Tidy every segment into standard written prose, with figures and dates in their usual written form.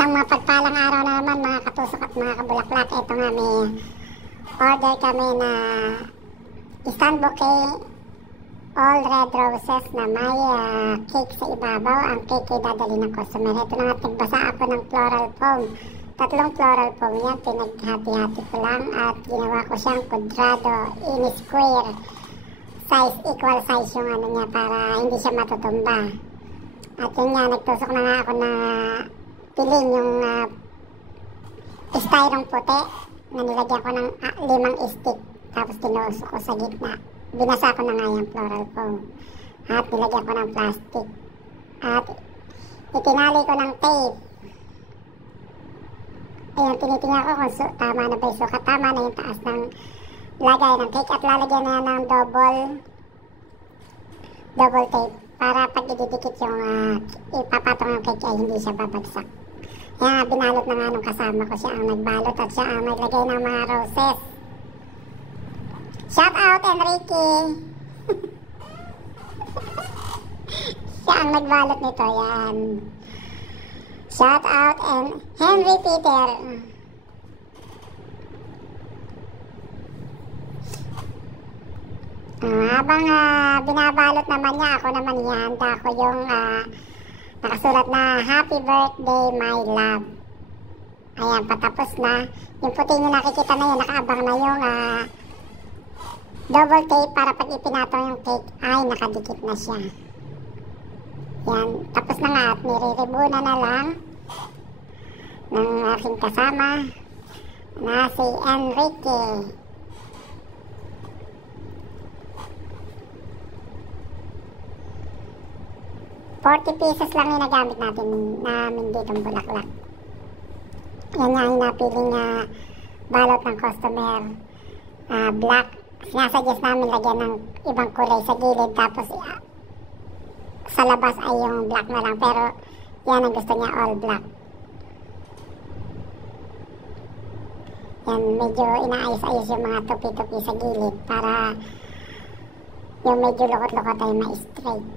Isang mapagpalang araw na naman mga katusok at mga kabulaklak. Ito nga, may order kami na isang bouquet all red roses na may cake sa ibabaw. Ang cake ay dadali ng customer. Ito na nga, nagbasa ako ng floral foam. 3 floral foam yan, pinaghati-hati ko lang at ginawa ko siyang kudrado in square size, equal size yung ano niya para hindi siya matutumba. At yun nga, nagtusok na nga ako na piling yung styrong puti na nilagyan ko ng 5 stick, tapos tinusok ko sa gitna. Binasa ko na nga yung floral foam at nilagyan ko ng plastic at itinali ko ng tape. Ayan, tinitingnan ko kung tama na ba yung sukat, tama na yung taas ng lagay ng cake at lalagyan na ng double tape para pag ididikit yung ipapatong yung cake ay hindi siya babagsak. Kaya binalot na nga nung kasama ko, siya ang nagbalot at siya ang naglagay ng mga roses. Shout out Enrique! Siya ang nagbalot nito, yan. Shout out and Henry Peter. Habang binabalot naman niya, ako naman ihanda ko yung nakasulat na Happy Birthday My Love. Ayan, patapos na. Yung puti nyo nakikita na yun, nakaabang na yung double tape para pag ipinatong yung cake ay nakadikit na siya. Yan, tapos na nga at nire-ribbona na lang ng aking kasama na si Enrique. ₱40 lang yung nagamit namin ditong bulaklak. Yan nga yung napiling balot ng customer, black. Sinasuggest namin lagyan ng ibang kulay sa gilid, tapos sa labas ay yung black na lang, pero yan ang gusto niya, all black. Yan, medyo inaayos-ayos yung mga tupi-tupi sa gilid para yung medyo lukot-lukot ay ma-straight.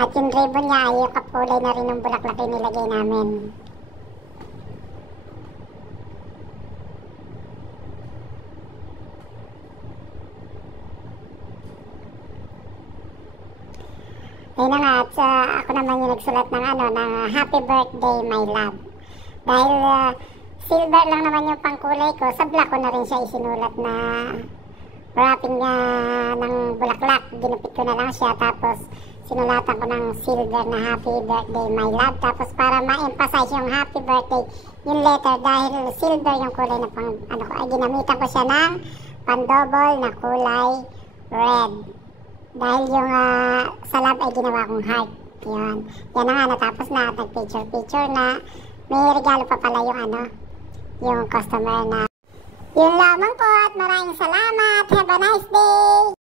At yung ribbon niya ay yung kapulay na rin ng bulaklak yung nilagay namin. Ayun na nga, at ako naman yung nagsulat ng ng Happy Birthday My Love. Dahil silver lang naman yung pangkulay ko, sa black ko na rin siya isinulat na wrapping ng bulaklak. Ginupit ko na lang siya, tapos sinulatan ko ng silver na Happy Birthday My Love. Tapos para ma-emphasize yung Happy Birthday, yung letter, dahil silver yung kulay na pang ko, ay ginamitan ko siya ng pandouble na kulay red. Dahil yung sa love ay ginawa kong heart. Yan. Yan na nga, natapos na at nag-picture na. May regalo pa pala yung yung customer na. Yun lamang po at maraming salamat. Have a nice day!